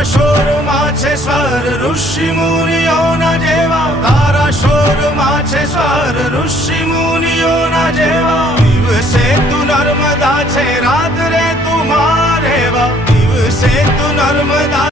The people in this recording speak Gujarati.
તારા શોરમાં છે સ્વર ઋષિ મુનિઓના જેવા, તારા શોરમાં છે સ્વર ઋષિ મુનિઓના જેવા. દિવસે તું નર્મદા છે, રાત્રે તું મારેવા, દિવસે તું નર્મદા